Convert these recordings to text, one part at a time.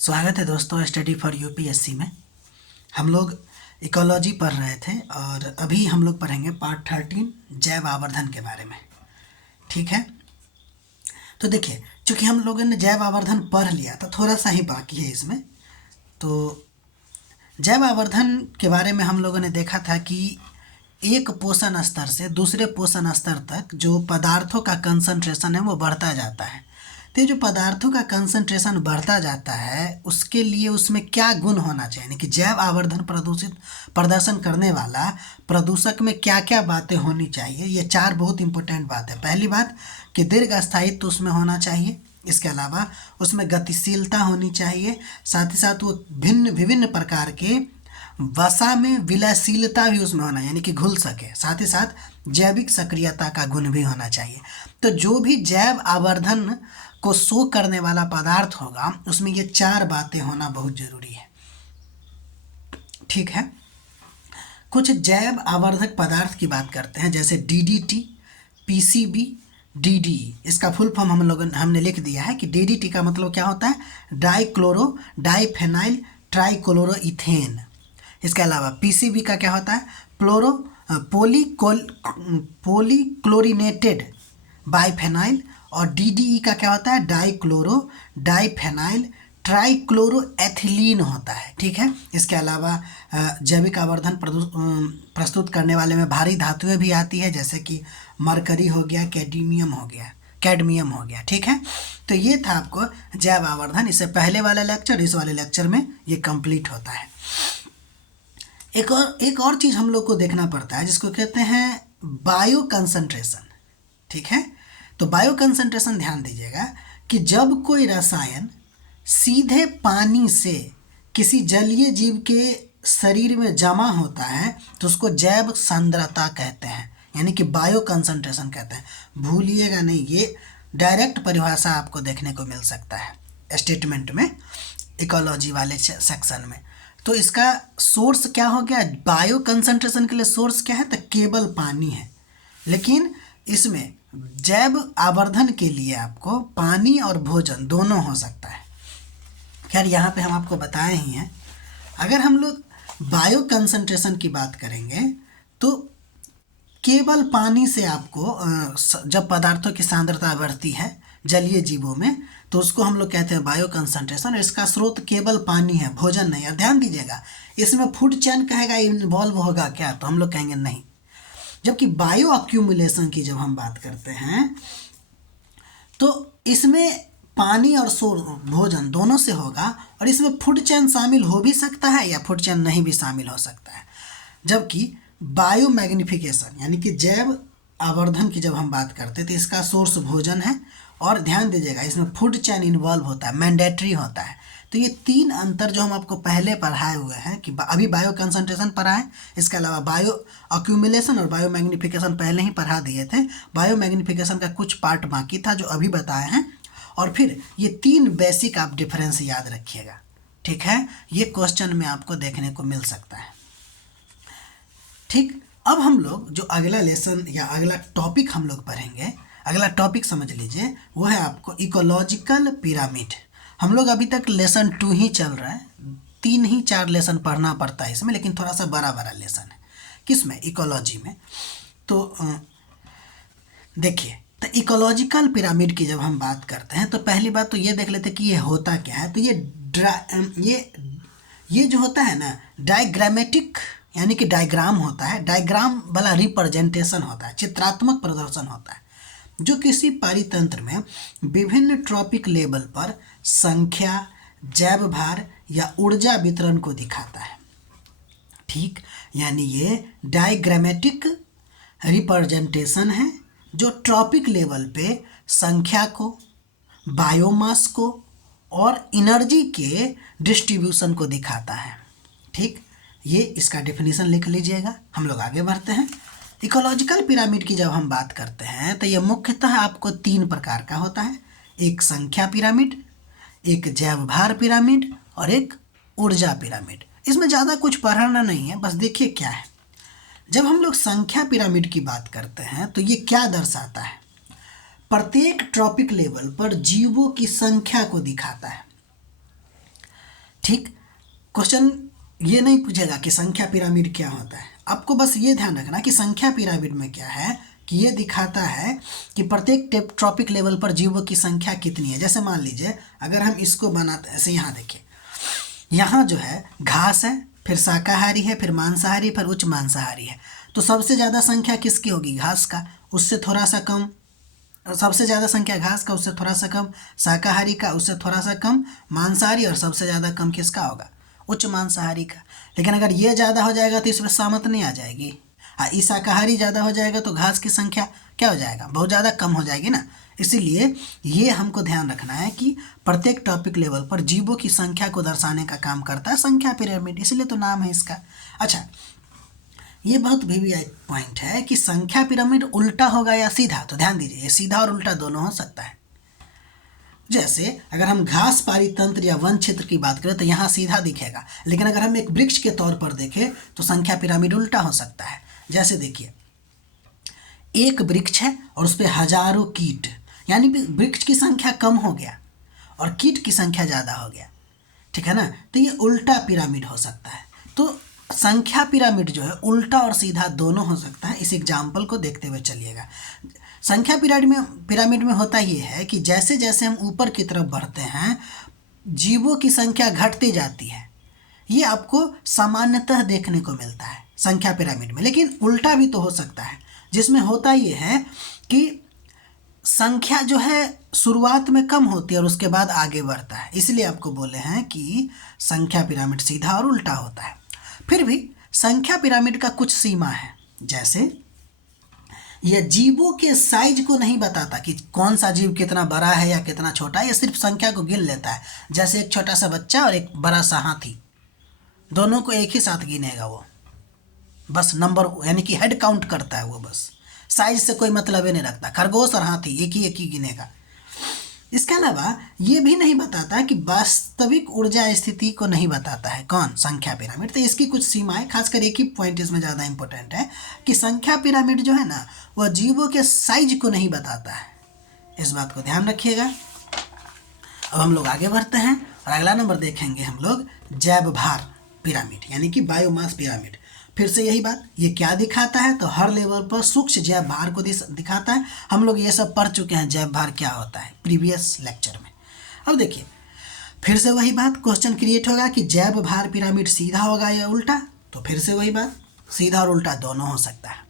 स्वागत है दोस्तों स्टडी फॉर यूपीएससी में। हम लोग इकोलॉजी पढ़ रहे थे और अभी हम लोग पढ़ेंगे पार्ट 13 जैव आवर्धन के बारे में। ठीक है, तो देखिए, चूँकि हम लोगों ने जैव आवर्धन पढ़ लिया तो थोड़ा सा ही बाकी है इसमें। तो जैव आवर्धन के बारे में हम लोगों ने देखा था कि एक पोषण स्तर से दूसरे पोषण स्तर तक जो पदार्थों का कंसंट्रेशन है वो बढ़ता जाता है। तो ये जो पदार्थों का कंसंट्रेशन बढ़ता जाता है उसके लिए उसमें क्या गुण होना चाहिए, यानी कि जैव आवर्धन प्रदर्शन करने वाला प्रदूषक में क्या क्या बातें होनी चाहिए। ये चार बहुत इंपॉर्टेंट बात है। पहली बात कि दीर्घ स्थायित्व उसमें होना चाहिए। इसके अलावा उसमें गतिशीलता होनी चाहिए। साथ ही साथ वो विभिन्न प्रकार के वसा में विलयशीलता भी उसमें होना, यानी कि घुल सके। साथ ही साथ जैविक सक्रियता का गुण भी होना चाहिए। तो जो भी जैव आवर्धन को शो करने वाला पदार्थ होगा उसमें ये चार बातें होना बहुत जरूरी है। ठीक है, कुछ जैव आवर्धक पदार्थ की बात करते हैं, जैसे डीडीटी, पीसीबी, डीडीई। इसका फुल फॉर्म हमने लिख दिया है कि डीडीटी का मतलब क्या होता है, डाइक्लोरो डाइफेनाइल ट्राइक्लोरोइथेन। इसके अलावा पीसीबी का क्या होता है, पॉलीक्लोरिनेटेड बाइफेनाइल। और डीडीई का क्या होता है, डाइक्लोरो डाइफेनाइल ट्राइक्लोरोएथिलीन होता है। ठीक है, इसके अलावा जैविक आवर्धन प्रस्तुत करने वाले में भारी धातुएं भी आती है, जैसे कि मरकरी हो गया, कैडमियम हो गया। ठीक है, तो ये था आपको जैव आवर्धन। इससे पहले वाला लेक्चर, इस वाले लेक्चर में ये कंप्लीट होता है। एक और चीज़ हम लोग को देखना पड़ता है जिसको कहते हैं बायो कंसंट्रेशन। ठीक है, तो बायो कंसंट्रेशन ध्यान दीजिएगा कि जब कोई रसायन सीधे पानी से किसी जलीय जीव के शरीर में जमा होता है तो उसको जैव सांद्रता कहते हैं, यानी कि बायो कंसंट्रेशन कहते हैं। भूलिएगा नहीं, ये डायरेक्ट परिभाषा आपको देखने को मिल सकता है स्टेटमेंट में, इकोलॉजी वाले सेक्शन में। तो इसका सोर्स क्या हो गया, बायो कंसंट्रेशन के लिए सोर्स क्या है, तो केवल पानी है। लेकिन इसमें जैव आवर्धन के लिए आपको पानी और भोजन दोनों हो सकता है। खैर, यहाँ पे हम आपको बताए ही हैं। अगर हम लोग बायो कंसंट्रेशन की बात करेंगे तो केवल पानी से आपको जब पदार्थों की सांद्रता बढ़ती है जलीय जीवों में तो उसको हम लोग कहते हैं बायो कंसंट्रेशन। इसका स्रोत केवल पानी है, भोजन नहीं। और ध्यान दीजिएगा, इसमें फूड चेन कहेगा इन्वॉल्व होगा क्या, तो हम लोग कहेंगे नहीं। जबकि बायो अक्यूमुलेशन की जब हम बात करते हैं तो इसमें पानी और भोजन दोनों से होगा, और इसमें फूड चेन शामिल हो भी सकता है या फूड चेन नहीं भी शामिल हो सकता है। जबकि बायो मैग्निफिकेशन यानी कि जैव आवर्धन की जब हम बात करते हैं तो इसका सोर्स भोजन है, और ध्यान दीजिएगा इसमें फूड चेन इन्वॉल्व होता है, मैंडेटरी होता है। तो ये तीन अंतर जो हम आपको पहले पढ़ाए हुए हैं कि अभी बायो कंसंट्रेशन पढ़ा है, इसके अलावा बायो अक्यूमुलेशन और बायो मैग्निफिकेशन पहले ही पढ़ा दिए थे। बायो मैग्निफिकेशन का कुछ पार्ट बाकी था जो अभी बताए हैं। और फिर ये तीन बेसिक आप डिफरेंस याद रखिएगा। ठीक है, ये क्वेश्चन में आपको देखने को मिल सकता है। ठीक, अब हम लोग जो अगला लेसन या अगला टॉपिक हम लोग पढ़ेंगे, अगला टॉपिक समझ लीजिए, वो है आपको इकोलॉजिकल पिरामिड। हम लोग अभी तक लेसन 2 ही चल रहा है, 3 ही 4 लेसन पढ़ना पड़ता है इसमें, लेकिन थोड़ा सा बड़ा बड़ा लेसन है। किसमें, इकोलॉजी में। तो देखिए, तो इकोलॉजिकल पिरामिड की जब हम बात करते हैं तो पहली बात तो ये देख लेते हैं कि ये होता क्या है। तो ये जो होता है ना, डायग्रामेटिक यानी कि डायग्राम होता है। डायग्राम वाला रिप्रेजेंटेशन होता है, चित्रात्मक प्रदर्शन होता है, जो किसी परितंत्र में विभिन्न ट्रॉपिक लेवल पर संख्या, जैव भार या ऊर्जा वितरण को दिखाता है। ठीक, यानी ये डायग्रामेटिक रिप्रेजेंटेशन है जो ट्रॉपिक लेवल पे संख्या को, बायोमास को और एनर्जी के डिस्ट्रीब्यूशन को दिखाता है। ठीक, ये इसका डेफिनेशन लिख लीजिएगा। हम लोग आगे बढ़ते हैं। इकोलॉजिकल पिरामिड की जब हम बात करते हैं तो ये मुख्यतः आपको 3 प्रकार का होता है, एक संख्या पिरामिड, एक जैव भार पिरामिड और एक ऊर्जा पिरामिड। इसमें ज़्यादा कुछ पढ़ना नहीं है, बस देखिए क्या है। जब हम लोग संख्या पिरामिड की बात करते हैं तो ये क्या दर्शाता है, प्रत्येक ट्रॉपिक लेवल पर जीवों की संख्या को दिखाता है। ठीक। क्वेश्चन ये नहीं पूछेगा कि संख्या पिरामिड क्या होता है, आपको बस ये ध्यान रखना कि संख्या पिरामिड में क्या है कि ये दिखाता है कि प्रत्येक ट्रॉपिक लेवल पर जीवों की संख्या कितनी है। जैसे मान लीजिए अगर हम इसको बनाते ऐसे, यहाँ देखिए, यहाँ जो है घास है, फिर शाकाहारी है, फिर मांसाहारी, फिर उच्च मांसाहारी है। तो सबसे ज़्यादा संख्या किसकी होगी? घास का, उससे थोड़ा सा कम, सबसे ज़्यादा संख्या घास का, उससे थोड़ा सा कम शाकाहारी का, उससे थोड़ा सा कम मांसाहारी, और सबसे ज़्यादा कम किसका होगा? उच्च मांसाहारी का। लेकिन अगर ये ज़्यादा हो जाएगा तो इसमें सामत नहीं आ जाएगी। हाँ, ये शाकाहारी ज़्यादा हो जाएगा तो घास की संख्या क्या हो जाएगा? बहुत ज़्यादा कम हो जाएगी ना। इसीलिए ये हमको ध्यान रखना है कि प्रत्येक टॉपिक लेवल पर जीवों की संख्या को दर्शाने का काम करता है संख्या पिरामिड, इसलिए तो नाम है इसका। अच्छा, ये बहुत भी एक पॉइंट है कि संख्या पिरामिड उल्टा होगा या सीधा। तो ध्यान दीजिए, ये सीधा और उल्टा दोनों हो सकता है। जैसे अगर हम घास पारितंत्र या वन क्षेत्र की बात करें तो यहाँ सीधा दिखेगा, लेकिन अगर हम एक वृक्ष के तौर पर देखें तो संख्या पिरामिड उल्टा हो सकता है। जैसे देखिए, एक वृक्ष है और उस पर हजारों कीट, यानी वृक्ष की संख्या कम हो गया और कीट की संख्या ज़्यादा हो गया, ठीक है ना। तो ये उल्टा पिरामिड हो सकता है। तो संख्या पिरामिड जो है उल्टा और सीधा दोनों हो सकता है। इस एग्जाम्पल को देखते हुए चलिएगा। संख्या पिरामिड में होता ये है कि जैसे जैसे हम ऊपर की तरफ बढ़ते हैं जीवों की संख्या घटती जाती है। ये आपको सामान्यतः देखने को मिलता है संख्या पिरामिड में। लेकिन उल्टा भी तो हो सकता है, जिसमें होता ये है कि संख्या जो है शुरुआत में कम होती है और उसके बाद आगे बढ़ता है। इसलिए आपको बोले हैं कि संख्या पिरामिड सीधा और उल्टा होता है। फिर भी संख्या पिरामिड का कुछ सीमा है। जैसे यह जीवों के साइज को नहीं बताता कि कौन सा जीव कितना बड़ा है या कितना छोटा है, ये सिर्फ संख्या को गिन लेता है। जैसे एक छोटा सा बच्चा और एक बड़ा सा हाथी, दोनों को एक ही साथ गिनेगा वो, बस नंबर यानी कि हेड काउंट करता है वो, बस साइज से कोई मतलब ही नहीं रखता। खरगोश और हाथी एक ही गिनेगा। इसके अलावा ये भी नहीं बताता कि वास्तविक ऊर्जा स्थिति को नहीं बताता है कौन? संख्या पिरामिड। तो इसकी कुछ सीमाएं, खासकर एक ही पॉइंट इसमें ज़्यादा इंपॉर्टेंट है कि संख्या पिरामिड जो है ना वह जीवों के साइज को नहीं बताता है। इस बात को ध्यान रखिएगा। अब हम लोग आगे बढ़ते हैं और अगला नंबर देखेंगे हम लोग जैव भार पिरामिड, यानी कि बायोमास पिरामिड। फिर से यही बात, ये क्या दिखाता है? तो हर लेवल पर सूक्ष्म जैव भार को दिखाता है। हम लोग ये सब पढ़ चुके हैं जैव भार क्या होता है प्रीवियस लेक्चर में। अब देखिए, फिर से वही बात, क्वेश्चन क्रिएट होगा कि जैव भार पिरामिड सीधा होगा या उल्टा। तो फिर से वही बात, सीधा और उल्टा दोनों हो सकता है।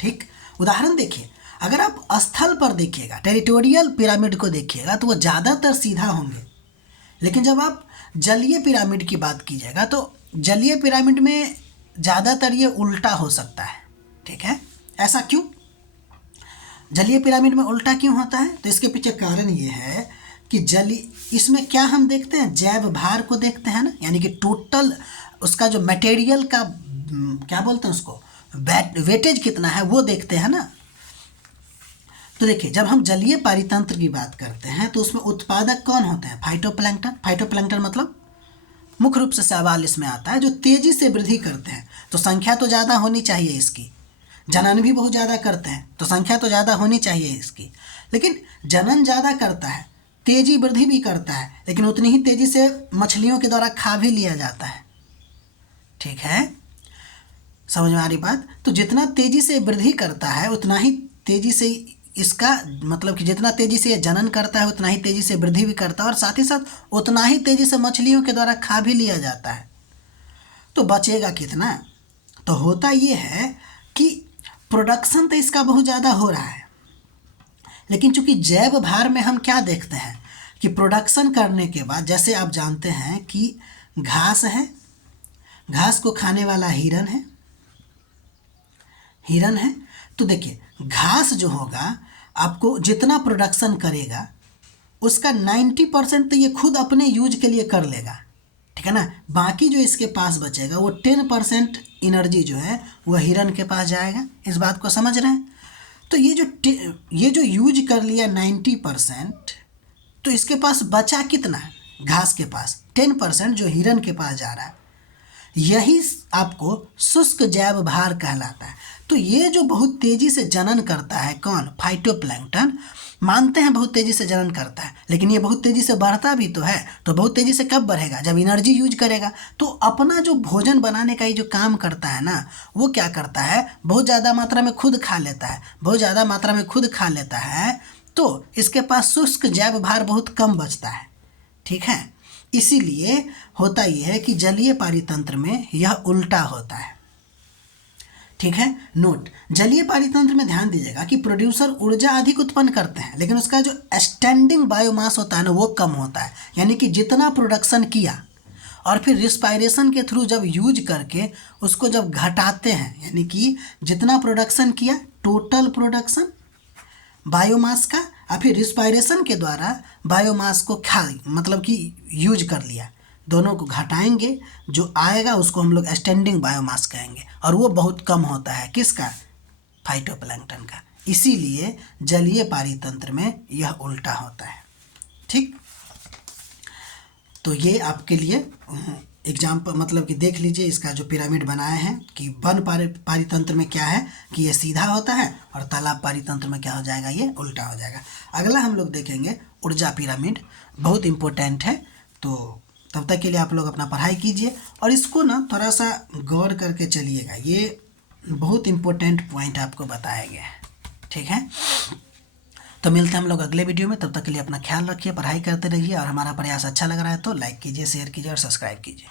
ठीक, उदाहरण देखिए, अगर आप स्थल पर देखिएगा, टेरिटोरियल पिरामिड को देखिएगा तो वो ज़्यादातर सीधा होंगे। लेकिन जब आप जलीय पिरामिड की बात कीजिएगा तो जलीय पिरामिड में ज़्यादातर ये उल्टा हो सकता है। ठीक है, ऐसा क्यों? जलीय पिरामिड में उल्टा क्यों होता है? तो इसके पीछे कारण ये है कि इसमें क्या हम देखते हैं? जैव भार को देखते हैं ना, यानी कि टोटल उसका जो मटेरियल का क्या बोलते हैं उसको, वेटेज कितना है वो देखते हैं ना। तो देखिए, जब हम जलीय पारितंत्र की बात करते हैं तो उसमें उत्पादक कौन होते हैं? फाइटोप्लैंक्टन। फाइटोप्लैंक्टन मतलब मुख्य रूप से सवाल इसमें आता है जो तेजी से वृद्धि करते हैं। तो संख्या तो ज़्यादा होनी चाहिए इसकी, जनन भी बहुत ज़्यादा करते हैं तो संख्या तो ज़्यादा होनी चाहिए इसकी। लेकिन जनन ज़्यादा करता है, तेजी वृद्धि भी करता है, लेकिन उतनी ही तेज़ी से मछलियों के द्वारा खा भी लिया जाता है। ठीक है, समझ में आ रही बात? तो जितना तेज़ी से वृद्धि करता है उतना ही तेज़ी से इसका मतलब कि जितना तेज़ी से ये जनन करता है उतना ही तेज़ी से वृद्धि भी करता है और साथ ही साथ उतना ही तेज़ी से मछलियों के द्वारा खा भी लिया जाता है। तो बचेगा कितना? तो होता ये है कि प्रोडक्शन तो इसका बहुत ज़्यादा हो रहा है, लेकिन चूंकि जैव भार में हम क्या देखते हैं कि प्रोडक्शन करने के बाद, जैसे आप जानते हैं कि घास है, घास को खाने वाला हिरन है। तो देखिए, घास जो होगा आपको जितना प्रोडक्शन करेगा उसका 90% तो ये खुद अपने यूज के लिए कर लेगा, ठीक है ना। बाकी जो इसके पास बचेगा वो 10% एनर्जी जो है वह हिरन के पास जाएगा। इस बात को समझ रहे हैं? तो ये जो यूज कर लिया 90%, तो इसके पास बचा कितना है? घास के पास 10% जो हिरन के पास जा रहा है। यही आपको शुष्क जैव भार कहलाता है। तो ये जो बहुत तेज़ी से जनन करता है कौन, फाइटोप्लैंक्टन, मानते हैं बहुत तेज़ी से जनन करता है, लेकिन ये बहुत तेज़ी से बढ़ता भी तो है। तो बहुत तेज़ी से कब बढ़ेगा, जब एनर्जी यूज करेगा। तो अपना जो भोजन बनाने का ये जो काम करता है ना, वो क्या करता है, बहुत ज़्यादा मात्रा में खुद खा लेता है, बहुत ज़्यादा मात्रा में खुद खा लेता है, तो इसके पास शुष्क जैव भार बहुत कम बचता है। ठीक है, इसीलिए होता ये है कि जलीय पारितंत्र में यह उल्टा होता है। ठीक है, नोट, जलीय पारितंत्र में ध्यान दीजिएगा कि प्रोड्यूसर ऊर्जा अधिक उत्पन्न करते हैं, लेकिन उसका जो स्टैंडिंग बायोमास होता है ना, वो कम होता है। यानी कि जितना प्रोडक्शन किया और फिर रिस्पायरेशन के थ्रू जब यूज करके उसको जब घटाते हैं, यानी कि जितना प्रोडक्शन किया, टोटल प्रोडक्शन बायोमास का, और फिर रिस्पायरेशन के द्वारा बायोमास को मतलब कि यूज कर लिया, दोनों को घटाएंगे, जो आएगा उसको हम लोग स्टैंडिंग बायोमास कहेंगे, और वो बहुत कम होता है किसका, फाइटोप्लैंक्टन का। इसीलिए जलीय पारितंत्र में यह उल्टा होता है। ठीक, तो ये आपके लिए एग्जाम्पल, मतलब कि देख लीजिए इसका जो पिरामिड बनाए हैं कि वन पारितंत्र में क्या है कि ये सीधा होता है, और तालाब पारितंत्र में क्या हो जाएगा, ये उल्टा हो जाएगा। अगला हम लोग देखेंगे ऊर्जा पिरामिड, बहुत इम्पोर्टेंट है। तो तब तक के लिए आप लोग अपना पढ़ाई कीजिए और इसको ना थोड़ा सा गौर करके चलिएगा, ये बहुत इम्पोर्टेंट पॉइंट आपको बताया गया है। ठीक है, तो मिलते हैं हम लोग अगले वीडियो में। तब तक के लिए अपना ख्याल रखिए, पढ़ाई करते रहिए, और हमारा प्रयास अच्छा लग रहा है तो लाइक कीजिए, शेयर कीजिए और सब्सक्राइब कीजिए।